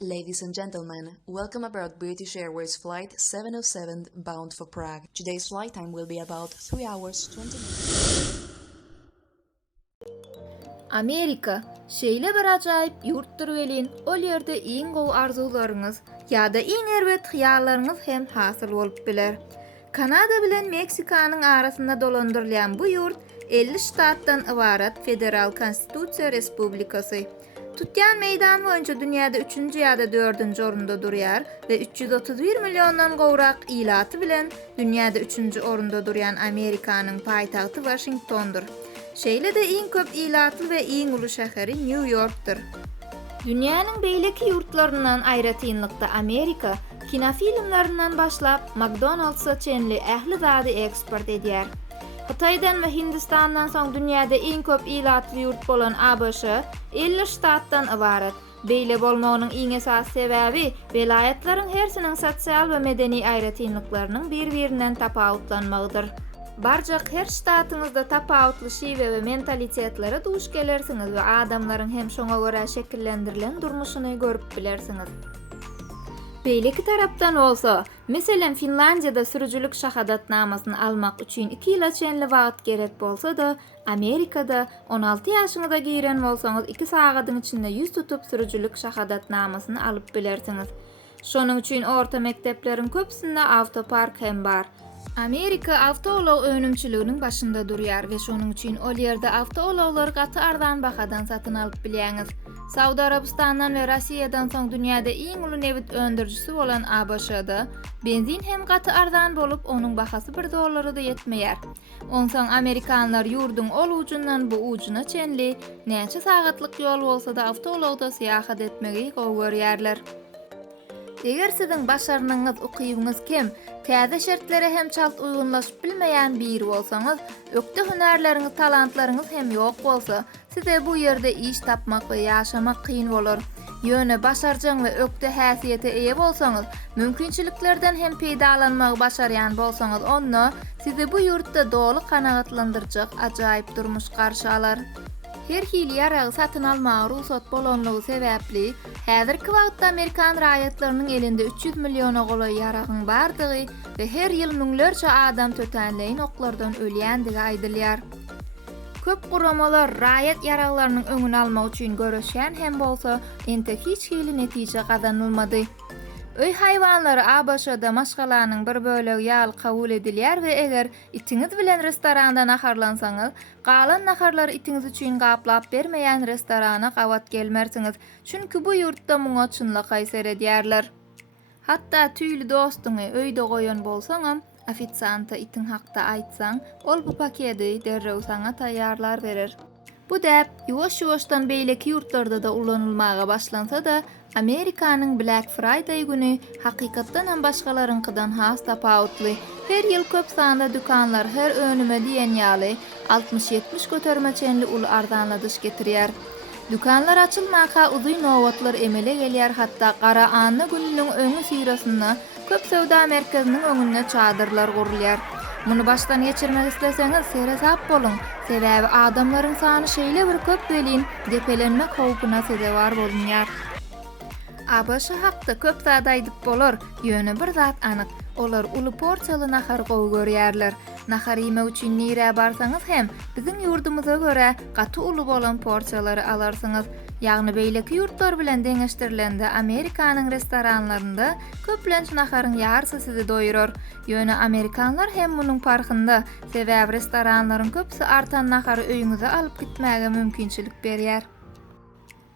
Ladies and gentlemen, welcome aboard British Airways Flight 707 bound for Prague. Today's flight time will be about 3 hours 20 minutes. Amerika, şeýle bir ajaýyp ýurtdur gelin, ol ýerde iň gowy arzularyňyz ýa-da iň erbet hyýallaryňyz hem hasyl bolup biler. Kanada bilen Meksikanyň arasynda dolandyrylýan bu ýurt 50 ştatdan ibarat federal konstitusiýa respublikasy. Tutyan meydan boýunça dünýäde 3-nji ýa-da 4-nji orunda durýar we 331 milliondan gowrak ilaty bilen dünýäde 3-nji orunda durýan Amerikanyň paýtagty Washingtondur. Şeýle de iň köp ilatly we iň uly şäheri New Yorkdur. Dünýäniň beýleki ýurtlaryndan aýratynlykda Amerika kinofilmlerinden başlap McDonald's'a çenli ähli zady eksport edýär. Hytaýdan we Hindistandan soň dünýäde iň köp ilatly ýurt bolan ABŞ 50 ştatdan ibaret. Beýle bolmagynyň iň esas sebäbi welaýatlaryň hersiniň sosial we medeni aýratynlyklarynyň bir-birinden tapawutlanmagydyr. Barjak her ştatyňyzda tapawutly şiwe we mentalitetlere duş gelersiňiz we adamlaryň hem şoňa görä şekillendirilen durmuşyny görüp bilersiňiz. Beýleki tarapdan bolsa, meselen Finlandiyada sürücülük şahadatnamasyny almak üçin 2 ýyla çenli wagt gerek bolsa da, Amerikada 16 ýaşyňyza giren bolsaňyz 2 sagatyň içinde ýüz tutup sürücülük şahadatnamasyny alyp bilersiňiz. Şonuň üçin orta mektepleriň köpsinde autopark hem bar. Amerika awtoolog önümçiliginiň başynda durýar we şonuň üçin ol ýerde awtoologlar gaty ardan bahadan satyn alyp bilýäňiz. Saudiya Arabistonidan va Rossiyadan so'ng dunyoda eng ulug' neft o'ndiruvchisi bo'lgan ABShda benzin ham qati arzon bo'lib, uning bahasi 1 dollarga yetmayar. Ondan amerikanlar yurdun ol ucundan bu ucuna çenli, neçe sagatlık yol olsa da avtologda siyahat etmegi gowurýarlar. Eger siziň başarnyňyz, ukybyňyz kim, täze şertlere hem çalt uygunlaşyp bilmeýän biri bolsaňyz, ökde hünärleriňiz, talantlaryňyz hem ýok bolsa, Size bu yerde iş tapmak ve yaşamak kıyın olur. Yöne başarcan ve ökde häsiýete eýe bolsaňyz, mümkinçiliklerden hem peýdalanmagy başarýan bolsaňyz, onda sizi bu ýurtda doly kanagatlandyrjak ajaýyp durmuş garşalar. Her hili ýaragy satyn almagy ruhsat bolanlygy sebäpli, häzirki wagtda Amerikan raýatlarynyň elinde 300 milliona goly ýaragyň bardygy we her ýyl müňlerçe adam tötänleýin oklardan ölýändigi aýdylýar. Köp guramalar raýat ýaraglarynyň öňüni almak üçin görüşýän hem bolsa, ente hiç hili netije gazanylmady. Öy hayvanlary ABŞ-da maşgalanyň bir bölegi ýaly kabul edilýär we eger itiňiz bilen restoranda naharlansaňyz, galan naharlary itiňiz üçin gaplap bermeýän restorana gawat gelmersiňiz. Çünki bu ýurtda muňa çynlyk haýsar edýärler. Hatda tüýli dostuňy öýde goýan bolsaňam, ofisanta itin hakda aýtsaň, ol bu paketi derrew saňa taýýarlar berer. Bu däp ýuwaş-ýuwaşdan beýleki ýurtlarda da ulanylmaga başlansa da, Amerikanyň Black Friday güni hakykatdan hem başgalarynkydan has tapawutly. Her ýyl köp sanda dükanlar her önüme diýen ýaly 60-70 götermeçenli ul ardanladyş getirýär. Dükanlar açılmaka uzuy nowatlar emele gelýär, hatda gara anna gününiň öňü syrasynda köp söwda merkeziniň öňünde çadyrlar gurulýar. Muny başdan geçirmek isleseňiz sere sap bolun. Sebäbi adamlaryň sany şeýle bir köp belin, depelenme howpuna sezewar bolunýar. Abaşa hakda köp zat aýdyp bolar, ýöne bir zat anyk. Olar uly portalyna har gowy görýärler. Naharime üçin nire barsanız hem bizim yurdumuza göre gaty ulu bolan porçaları alarsanız. Yağni beýleki yurtlar bilen deňeşdirilende Amerikanyň restoranlarynda köplenç naharyň yarısı sizi doýurur. Ýöne Amerikanlar hem munyň parhynda, sebäbi restoranlaryň köpsi artan nahary öýüňize alyp gitmäge mümkinçilik berýär.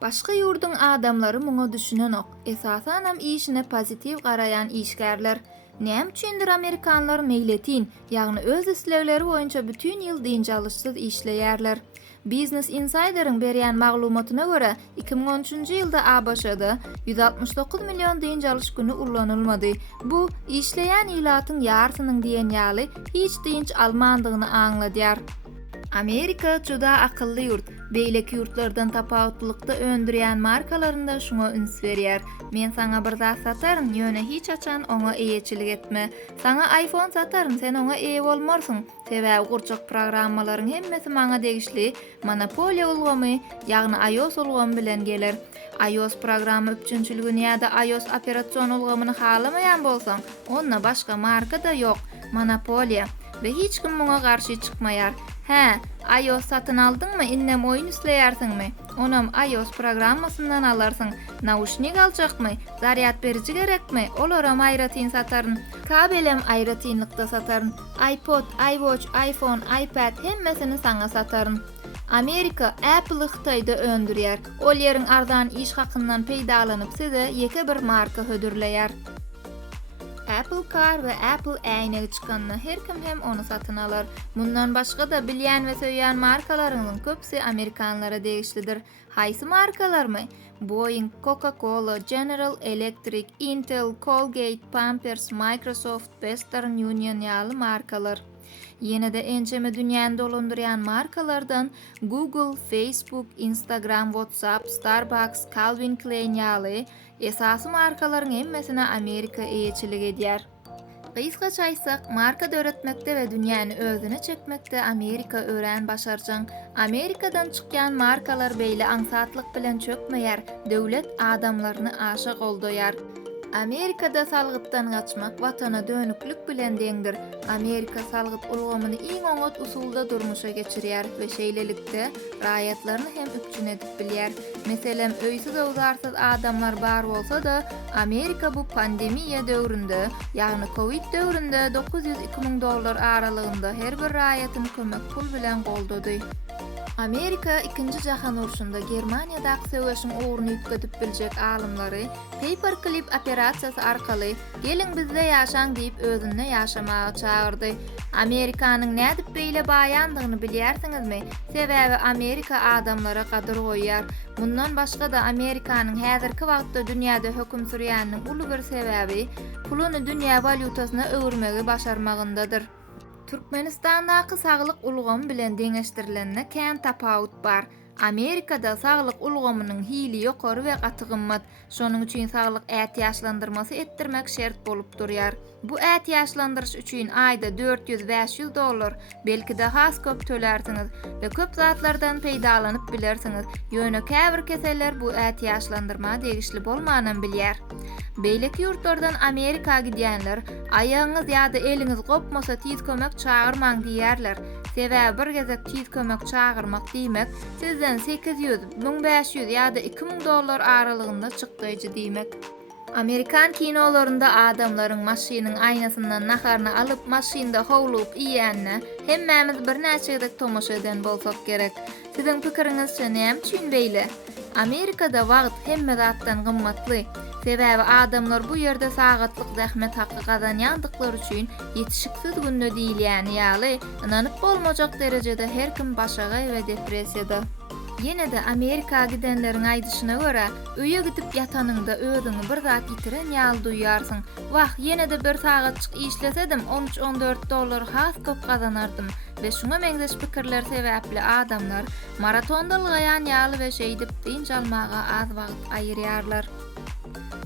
Başga ýurdun adamlary muňa Esasan esasanam işine pozitiv garaýan işgärler. Näme üçindir Amerikanlar meýletin, ýagny öz islewleri boýunça bütün ýyl diňe alışsyz işleýärler. Business Insider'ın berýän maglumatyna görä, 2013-nji ýylda ABŞ-da 169 million diňe alış güni ullanylmady. Bu işleýän ýylatyň ýarsynyň diýen ýaly hiç diňe almandygyny aňladýar. Amerika juda akılly yurt. Beýleki yurtlardan tapawutlykda öndürýän markalarynda şuňa üns berýär. Men saňa bir zat sataryn, ýöne hiç açan oňa eýeçilik etme. Saňa iPhone sataryn, sen oňa eýe bolmarsyň. Sebäbi gurçak programmalaryň hemmesi maňa degişli monopoliýa ulgamy, ýagny iOS ulgamy bilen gelir. iOS programmy üçinçiligini ýa-da iOS operasiýon ulgamyny halamaýan bolsaň, onda başga marka da ýok. Monopoliýa we hiç kim muňa garşy çykmaýar. Hä, iOS satın aldın? Innem oyun üsleyersin? Onam iOS programmasyndan alarsyň. Naushnik alacak? Zaryat berici gerekmi? Olaram aýratyn sataryn. satarın. Kabelem aýratynlykda satarın. iPod, iWatch, iPhone, iPad hemmesini saňa satarın. Amerika Apple Xitayda öndürýär. Ol ýerin ardan iş hakyndan peýdalanyp size ýeke bir marka hödürleýär. Apple Car ve Apple Ayna çıkanını her kim hem onu satın alır. Bundan başka da bilyen ve söyleyen markalarının köpsi Amerikanlara değişlidir. Haysi markalar mı? Boeing, Coca-Cola, General Electric, Intel, Colgate, Pampers, Microsoft, Western Union yağlı markalar. Yine de ençeme dünýäni dolandyrýan markalardan Google, Facebook, Instagram, WhatsApp, Starbucks, Calvin Klein ýaly esasy markalaryň hemmesine Amerika eýeçilik edýär. Gysgaça aýtsak, marka döretmekde we dünýäni özüne çekmekde Amerika ören başarjaň. Amerikadan çykýan markalar beýle aňsatlyk bilen çökmeýär, döwlet adamlaryny aşa goldaýar. Amerikada salgytdan gaçmak watana dönüklük bilen deňdir. Amerika salgyt ulgamyny iň oňat usulda durmuşa geçirýär we şeýlelikde raýatlaryny hem üpçün edip bilýär. Meselem, öýsüz owzarsyz adamlar bar bolsa da, Amerika bu pandemiýa döwründe, ýagny Covid döwründe 900-2000 dollar aralygynda her bir raýatyny kömek pul bilen goldady. Amerika 2-nji jahan urşunda Germaniýada söwüşin ugruny ýetgedip biljek alymlary paperclip operasiýasy arkaly "Gelin bizde ýaşaň" diýip özüne ýaşamagy çağırdy. Amerikanyň nädip beýle baýandygyny bilýärsiňizmi? Sebäbi Amerika adamlara gadyr goýýar. Bundan başga da Amerikanyň häzirki wagtda dünýäde hökm sürýäniniň uly bir sebäbi puluny dünýä valyutasyna öwürmegi başarmagyndadyr. Түркменістандағы сағылық ұлғым білен теңештирилгенине кен тапаут бар. Amerikada saglyk ulgamynyň hili ýokary we gaty gymmat, şonuň üçin saglyk ätiýaşlandyrmasy etdirmek şert bolup durýar. Bu ätiýaşlandyryş üçin aýda 400-500 dollar, belki de has köp tölersiňiz we köp zatlardan peýdalanyp bilersiňiz. Ýöne käbir keseller bu ätiýaşlandyrma degişli bolmanyny bilýär. Beýlek ýurtlardan Amerika gidýänler, aýagyňyz ýa-da eliňiz gopmasa tiz kömek çagyrmaň diýerler. Sebäbi bir gezek tiz kömek çağırmak diýmek sizden 800, 1500 ýa-da 2000 dollar aralygynda çykdyjy diýmek. Amerikan kinolarında adamların maşinin aynasından naharını alıp maşinda howlup iýänne hemmemiz bir näçedek tomaşa eden bolsak gerek. Sizin pikiriňiz şenem çün beýle. Amerikada wagt hemme zatdan gymmatly. Sebäbi adamlar bu ýerde sagatlyk zähmet haqqy gazanýandyklar üçin ýetişiksiz günde diýilýän ýaly inanyp bolmajak derejede her kim başaga we depressiýada. Yine de Amerika gidenlerin aýdyşyna görä, öýe gidip ýatanynda özüňi bir zat itiren ýaly duýarsyň. Wah, yine de bir sagat çyk işlesedim 13-14 dollar has top gazanardym. Ve şuna meňzeş pikirler sebäpli adamlar maratonda ýaly we şeýdip dinç almaga az wagt aýyrýarlar.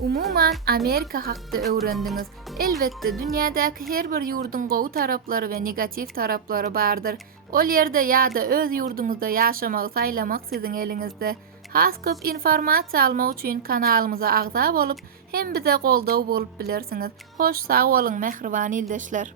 Umuman Amerika hakda öwrendiňiz. Elbetde dünýädäki her bir ýurdun gowy taraplary we negatif taraplary bardyr. Ol ýerde ýa-da öz ýurduňyzda ýaşamagy saýlamak siziň eliňizde. Has köp informasiýa almak üçin kanalymyza agza bolup, hem bize goldaw bolup bilersiňiz. Hoş sag boluň, mehriban ildeşler.